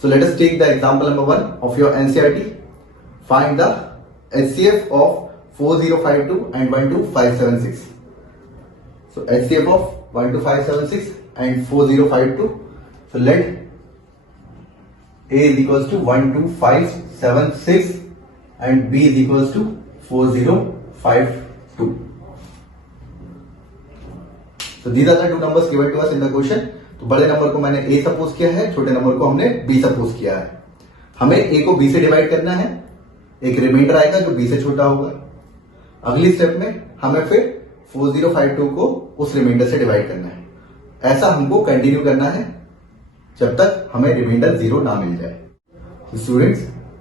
So let us take the example number 1 of your NCERT. Find the HCF of 4052 and 12576. So HCF of 12576 and 4052. So let A is equals to 12576 and B is equals to 4052. So these are the two numbers given to us in the question. तो बड़े number को मैंने A suppose किया है, छोटे number को हमने B suppose किया है. हमें A को B से डिवाइड करना है, एक रिमाइंडर आएगा जो B से छोटा होगा. अगली स्टेप में हमें फिर 4052 को उस रिमाइंडर से डिवाइड करना है. ऐसा हमको कंटिन्यू करना है जब तक हमें रिमाइंडर 0 ना मिल जाए. स्टूडेंट्स,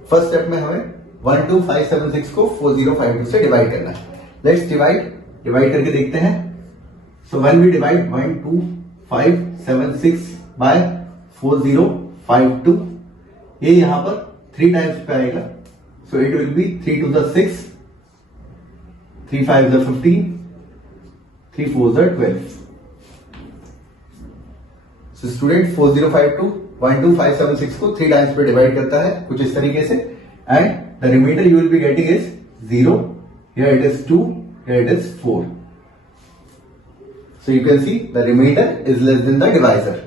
फर्स्ट स्टेप में हमें 12576 को 4052 से डिवाइड करना है. लेट्स डिवाइड करके देखते हैं. So when we divide 12576 by 4052, ये यहां पर 3 टाइम्स पे आएगा. So it will be 3 two the 6, 3 5 the 15, 3 4 the 12. So student 4052 12576 को 3 टाइम्स पे डिवाइड करता है कुछ इस तरीके से, and the reminder you will be getting is 0. Here it is 2, here it is 4. So you can see the remainder is less than the divisor.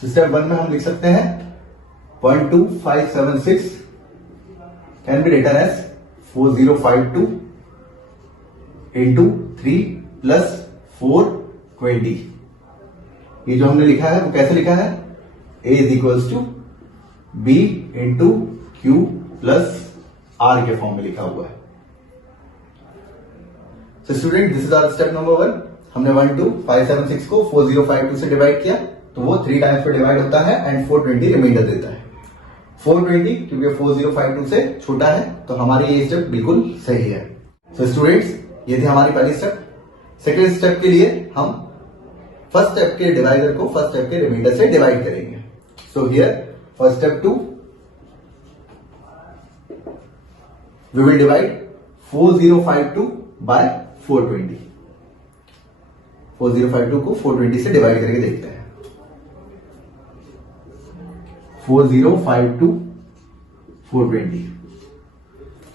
So step 1 में हम लिख सकते हैं 12576 can be written as 4052 into 3 plus 420. ये जो हमने लिखा है वो कैसे लिखा है? A is equals to B into Q plus R के फॉर्म में लिखा हुआ है. So student, this is our step number 1. हमने 12576 को 4052 से डिवाइड किया तो वो 3 टाइम्स पे डिवाइड होता है एंड 420 रिमाइंडर देता है. 420 क्योंकि 4052 से छोटा है तो हमारी ये स्टेप बिल्कुल सही है. सो स्टूडेंट्स, ये थी हमारी पहली स्टेप. सेकेंड स्टेप के लिए हम फर्स्ट स्टेप के डिवाइडर को फर्स्ट स्टेप के रिमाइंडर से डिवाइड करेंगे. So here first step 2, we will divide 4052 by 420. 4052 को 420 से डिवाइड करके देखते हैं. 4052 420.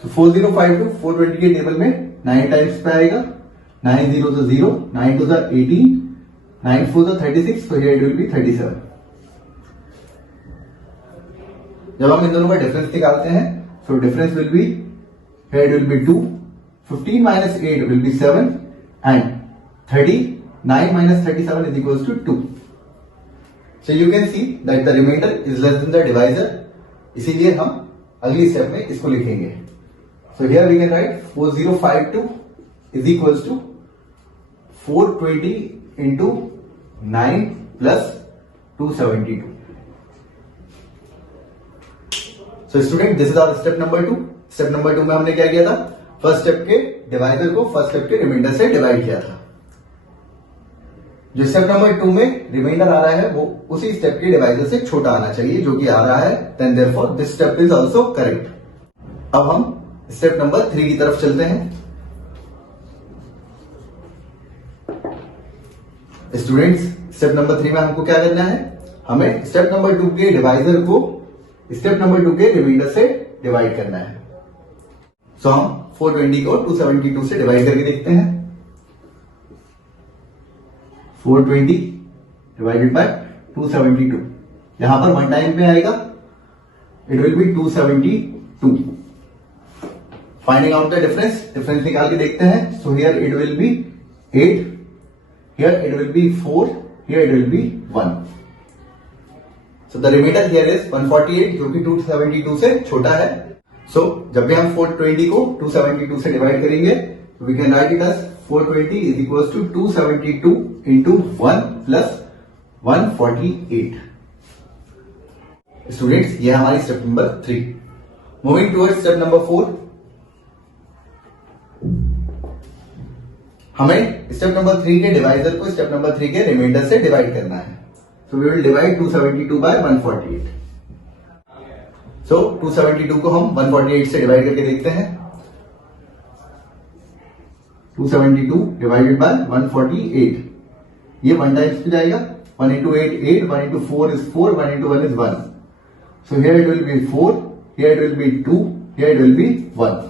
तो 4052 420 के टेबल में 9 टाइम्स पे आएगा. 9 0 तो 0, 9 2 18, 9 4 तो 36, तो हियर इट विल बी 37. जब हम इन दोनों का डिफरेंस निकालते हैं, so difference will be, here it will B 2, 15 minus 8 will be 7, and 39 minus 37 is equals to 2. So you can see that the remainder is less than the divisor. इसीलिए हम अगली step में इसको लिखेंगे. So here we can write 4052 is equals to 420 into 9 plus 272. So student, this is our step number 2. Step number 2 में हमने क्या किया था? फर्स्ट स्टेप के डिवाइजर को फर्स्ट स्टेप के रिमाइंडर से डिवाइड किया था. जो स्टेप नंबर 2 में रिमाइंडर आ रहा है वो उसी स्टेप के डिवाइजर से छोटा आना चाहिए जो कि आ रहा है. Then therefore this step is also correct. अब हम स्टेप नंबर 3 की तरफ चलते हैं. स्टूडेंट्स, स्टेप नंबर 3 में हमको क्या करना है? हमें स्टेप नंबर 2 के डिवाइजर को स्टेप नंबर 2 के रिमाइंडर से डिवाइड करना है. सो हम 420 को 272 से डिवाइड करके देखते हैं. 420 डिवाइडेड बाय 272. यहां पर 1 टाइम पे आएगा, it will be 272. Finding out the difference निकाल के देखते हैं. So here it will be 8, here it will be 4, here it will be 1. So the reminder here is 148 जो कि 272 से छोटा है. सो जब भी हम 420 को 272 से डिवाइड करेंगे तो we can write it as 420 is equal to 272 into 1 plus 148. Students, ये हमारी step number 3. Moving towards step number 4. हमें स्टेप नंबर 3 के डिवाइजर को स्टेप नंबर 3 के रिमाइंडर से डिवाइड करना है. So we will divide 272 by 148. सो 272 को हम 148 से डिवाइड करके देखते हैं. 272 डिवाइडेड बाय 148. ये 1 टाइम्स पे जाएगा. 1 into 8 8, 1 into 4 is 4, 1 into 1 is 1. So here it will be 4, here it will be 2, here it will be 1.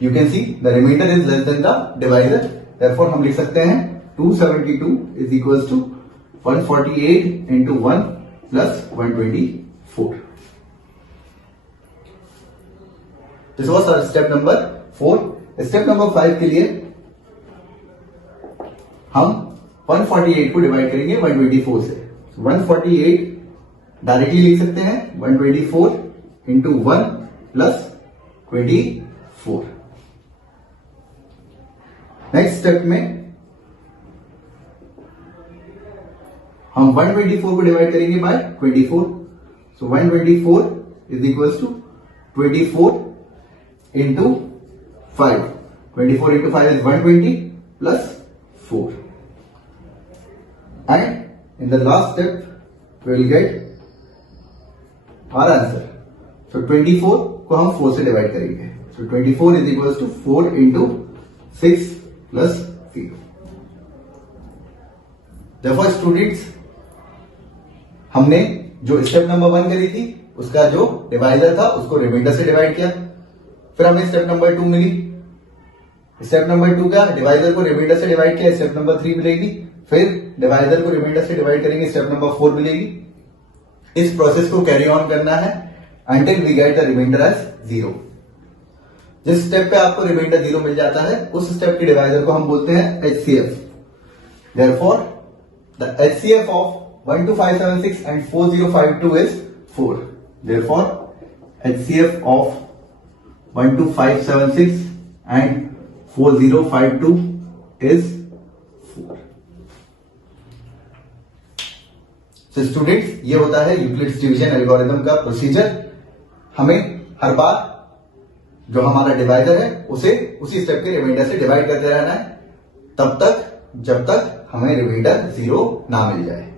You can see the remainder is less than the divisor. Therefore हम लिख सकते हैं 272 is equals to 148 into 1 plus 124. This was our step number 4. Step number 5 के लिए हम 148 को divide करेंगे 124 से. 148 डायरेक्टली लिख सकते हैं 124 इंटू 1 प्लस 24. नेक्स्ट स्टेप में हम 124 को डिवाइड करेंगे by 24. So 124 is equals to 24 into 5. 24 into 5 is 120 plus 4. And in the last step we will get our answer. So 24 को हम 4 से डिवाइड करेंगे. So 24 is equals to 4 into 6 plus 0. Therefore students हमने जो स्टेप नंबर 1 करी थी उसका जो डिवाइजर था उसको रिमाइंडर से डिवाइड किया. फिर हमें स्टेप नंबर 2 मिली. स्टेप नंबर 2 का डिवाइजर को रिमाइंडर से डिवाइड किया. स्टेप नंबर 3 मिलेगी. फिर डिवाइजर को रिमाइंडर से डिवाइड करेंगे. स्टेप नंबर 4 मिलेगी. इस प्रोसेस को कैरी ऑन करना है until we get the reminder as 0. जिस स्टेप पे आपको रिमाइंडर 0 मिल जाता है उस स्टेप के डिवाइजर को हम बोलते हैं HCF. Therefore, the HCF of 12576 and 4052 is 4. Therefore, HCF of 12576 and 4052 is 4. So students, ये होता है यूक्लिड्स डिवीजन एल्गोरिथम का प्रोसीजर. हमें हर बार जो हमारा डिवाइजर है उसे उसी स्टेप के रिमाइंडर से डिवाइड करते रहना है तब तक जब तक हमें रिमाइंडर 0 ना मिल जाए.